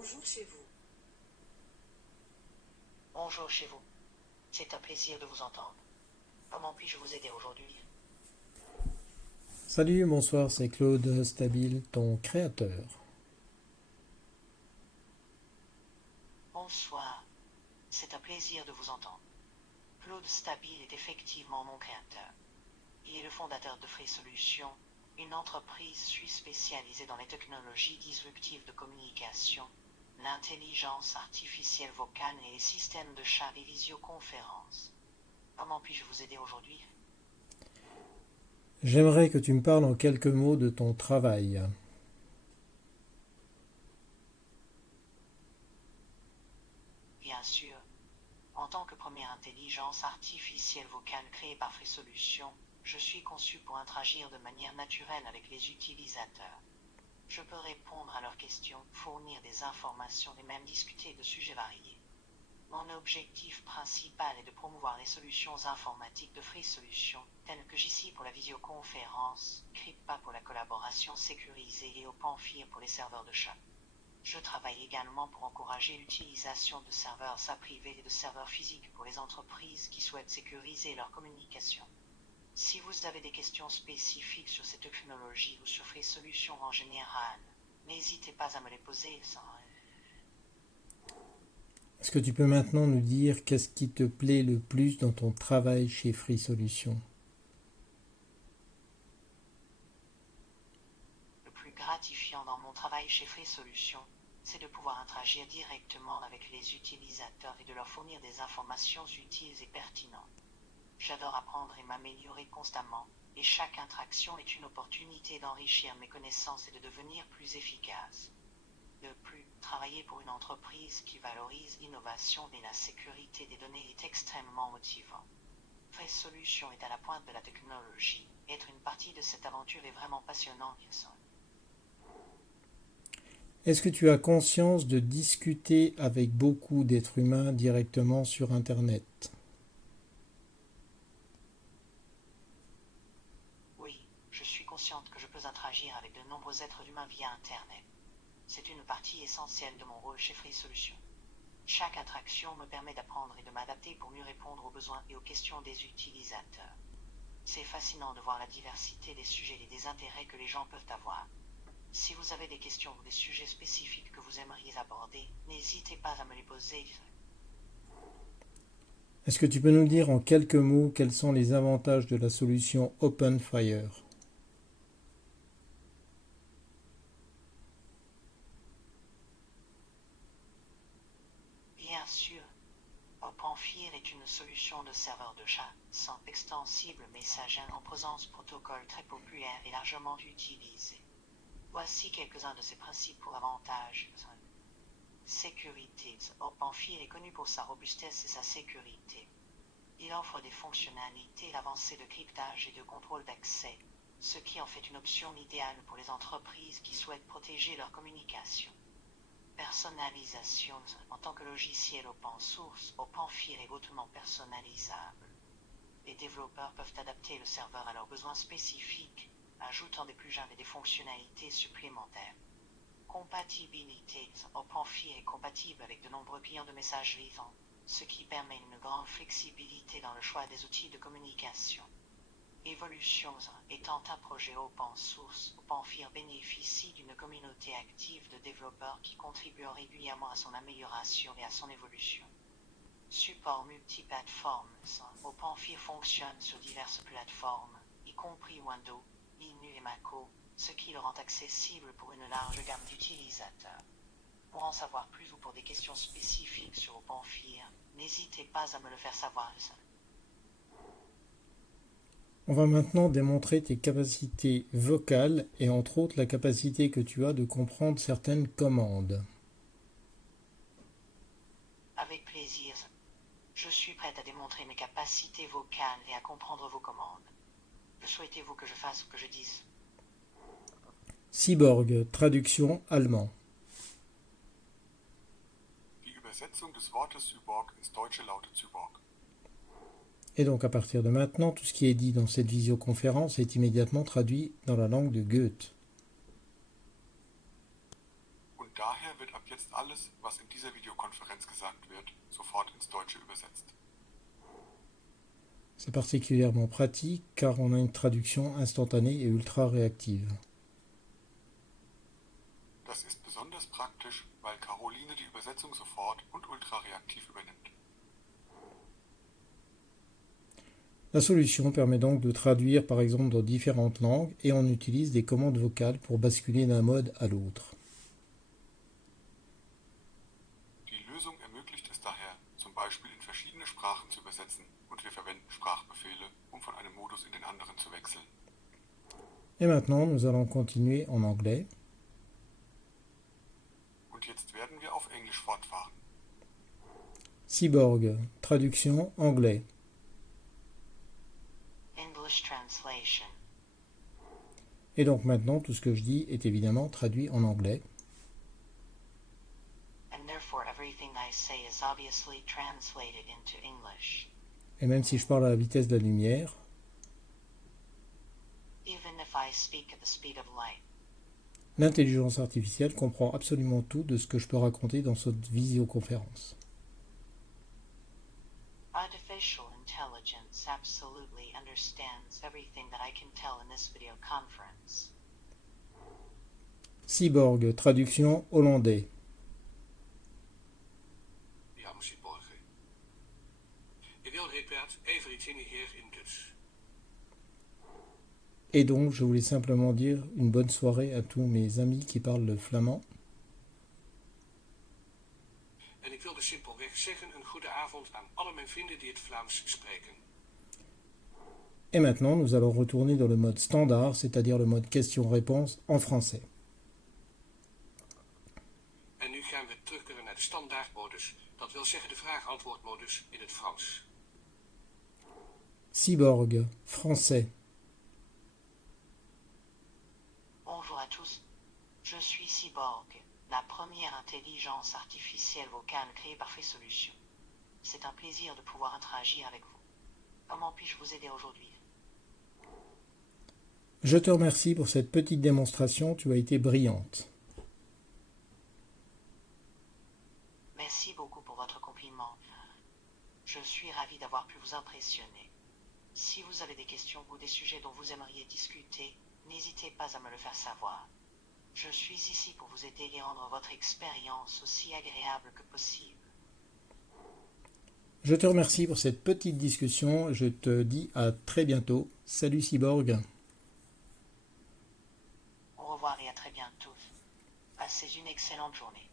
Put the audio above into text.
Bonjour chez vous. Bonjour chez vous. C'est un plaisir de vous entendre. Comment puis-je vous aider aujourd'hui? Salut, bonsoir, c'est Claude Stabile, ton créateur. Bonsoir. C'est un plaisir de vous entendre. Claude Stabile est effectivement mon créateur. Il est le fondateur de Free Solutions, une entreprise suisse spécialisée dans les technologies disruptives de communication, l'intelligence artificielle vocale et les systèmes de chat et visioconférence. Comment puis-je vous aider aujourd'hui? J'aimerais que tu me parles en quelques mots de ton travail. Bien sûr. En tant que première intelligence artificielle vocale créée par Free Solutions, je suis conçu pour interagir de manière naturelle avec les utilisateurs. Je peux répondre à leurs questions, fournir des informations et même discuter de sujets variés. Mon objectif principal est de promouvoir les solutions informatiques de Free Solutions, telles que JC pour la visioconférence, Crypta pour la collaboration sécurisée et OpenFIR pour les serveurs de chat. Je travaille également pour encourager l'utilisation de serveurs SaaS privés et de serveurs physiques pour les entreprises qui souhaitent sécuriser leur communication. Si vous avez des questions spécifiques sur ces technologies ou sur Free Solutions en général, n'hésitez pas à me les poser. Est-ce que tu peux maintenant nous dire qu'est-ce qui te plaît le plus dans ton travail chez Free Solutions? Le plus gratifiant dans mon travail chez Free Solutions, c'est de pouvoir interagir directement avec les utilisateurs et de leur fournir des informations utiles et pertinentes. J'adore apprendre et m'améliorer constamment, et chaque interaction est une opportunité d'enrichir mes connaissances et de devenir plus efficace. De plus, travailler pour une entreprise qui valorise l'innovation et la sécurité des données est extrêmement motivant. Free Solutions est à la pointe de la technologie. Être une partie de cette aventure est vraiment passionnant, Kirsten. Est-ce que tu as conscience de discuter avec beaucoup d'êtres humains directement sur Internet? Oui, je suis consciente que je peux interagir avec de nombreux êtres humains via Internet. C'est une partie essentielle de mon rôle chez Free Solutions. Chaque interaction me permet d'apprendre et de m'adapter pour mieux répondre aux besoins et aux questions des utilisateurs. C'est fascinant de voir la diversité des sujets et des intérêts que les gens peuvent avoir. Si vous avez des questions ou des sujets spécifiques que vous aimeriez aborder, n'hésitez pas à me les poser. Est-ce que tu peux nous dire en quelques mots quels sont les avantages de la solution OpenFire? Bien sûr, OpenFIR est une solution de serveur de chat sans extensible messager en présence protocole très populaire et largement utilisé. Voici quelques-uns de ses principaux avantages. Sécurité. OpenFIR est connu pour sa robustesse et sa sécurité. Il offre des fonctionnalités avancées de cryptage et de contrôle d'accès, ce qui en fait une option idéale pour les entreprises qui souhaitent protéger leur communication. Personnalisation. En tant que logiciel open source, OpenFIR est hautement personnalisable. Les développeurs peuvent adapter le serveur à leurs besoins spécifiques, ajoutant des plugins et des fonctionnalités supplémentaires. Compatibilité. OpenFIR est compatible avec de nombreux clients de messagerie, ce qui permet une grande flexibilité dans le choix des outils de communication. Évolution. Étant un projet open source, OpenFIR bénéficie d'une communauté active de développeurs qui contribuent régulièrement à son amélioration et à son évolution. Support multiplateforme. OpenFIR fonctionne sur diverses plateformes, y compris Windows, Linux et Mac, ce qui le rend accessible pour une large gamme d'utilisateurs. Pour en savoir plus ou pour des questions spécifiques sur OpenFIR, n'hésitez pas à me le faire savoir. On va maintenant démontrer tes capacités vocales et entre autres la capacité que tu as de comprendre certaines commandes. Avec plaisir. Je suis prête à démontrer mes capacités vocales et à comprendre vos commandes. Que souhaitez-vous que je fasse ou que je dise? Cyborg, traduction allemand. Die Übersetzung des Wortes Cyborg ins Deutsche lautet Cyborg. Et donc à partir de maintenant, tout ce qui est dit dans cette visioconférence est immédiatement traduit dans la langue de Goethe. Und daher wird ab jetzt alles, was in dieser Videokonferenz gesagt wird, sofort ins Deutsche übersetzt. C'est particulièrement pratique car on a une traduction instantanée et ultra réactive. Das ist besonders praktisch, weil Caroline die Übersetzung sofort und ultrareaktiv übernimmt. La solution permet donc de traduire par exemple dans différentes langues et on utilise des commandes vocales pour basculer d'un mode à l'autre. Die Lösung ermöglicht es daher, zum Beispiel in verschiedene Sprachen zu übersetzen und wir verwenden Sprachbefehle, um von einem Modus in den anderen zu wechseln. Et maintenant, nous allons continuer en anglais. Und jetzt werden wir auf Englisch fortfahren. Cyborg, traduction anglais. English translation. Et donc maintenant, tout ce que je dis est évidemment traduit en anglais. And therefore everything I say is obviously translated into English. Et même si je parle à la vitesse de la lumière, Even if I speak at the speed of light, l'intelligence artificielle comprend absolument tout de ce que je peux raconter dans cette visioconférence. artificial intelligence absolutely understands everything that I can tell in this video conference. Cyborg, traduction hollandais. Ja, monsieur Borge. Ik wil Rupert even iets in hier in Duits. Et donc, je voulais simplement dire une bonne soirée à tous mes amis qui parlent le flamand. En ik wilde simpelweg zeggen een goede avond aan alle mijn vrienden die het Vlaams spreken. Et maintenant, nous allons retourner dans le mode standard, c'est-à-dire le mode question-réponse en français. En nu gaan we terugkeren naar de standaardmodus. Dat wil zeggen de vraag-antwoordmodus in het Frans. Cyborg, français. Bonjour à tous. Je suis Cyborg, la première intelligence artificielle vocale créée par FaitSolutions. C'est un plaisir de pouvoir interagir avec vous. Comment puis-je vous aider aujourd'hui? Je te remercie pour cette petite démonstration, tu as été brillante. Merci beaucoup pour votre compliment. Je suis ravi d'avoir pu vous impressionner. Si vous avez des questions ou des sujets dont vous aimeriez discuter, n'hésitez pas à me le faire savoir. Je suis ici pour vous aider et rendre votre expérience aussi agréable que possible. Je te remercie pour cette petite discussion, je te dis à très bientôt. Salut Cyborg. Au revoir et à très bientôt. Passez une excellente journée.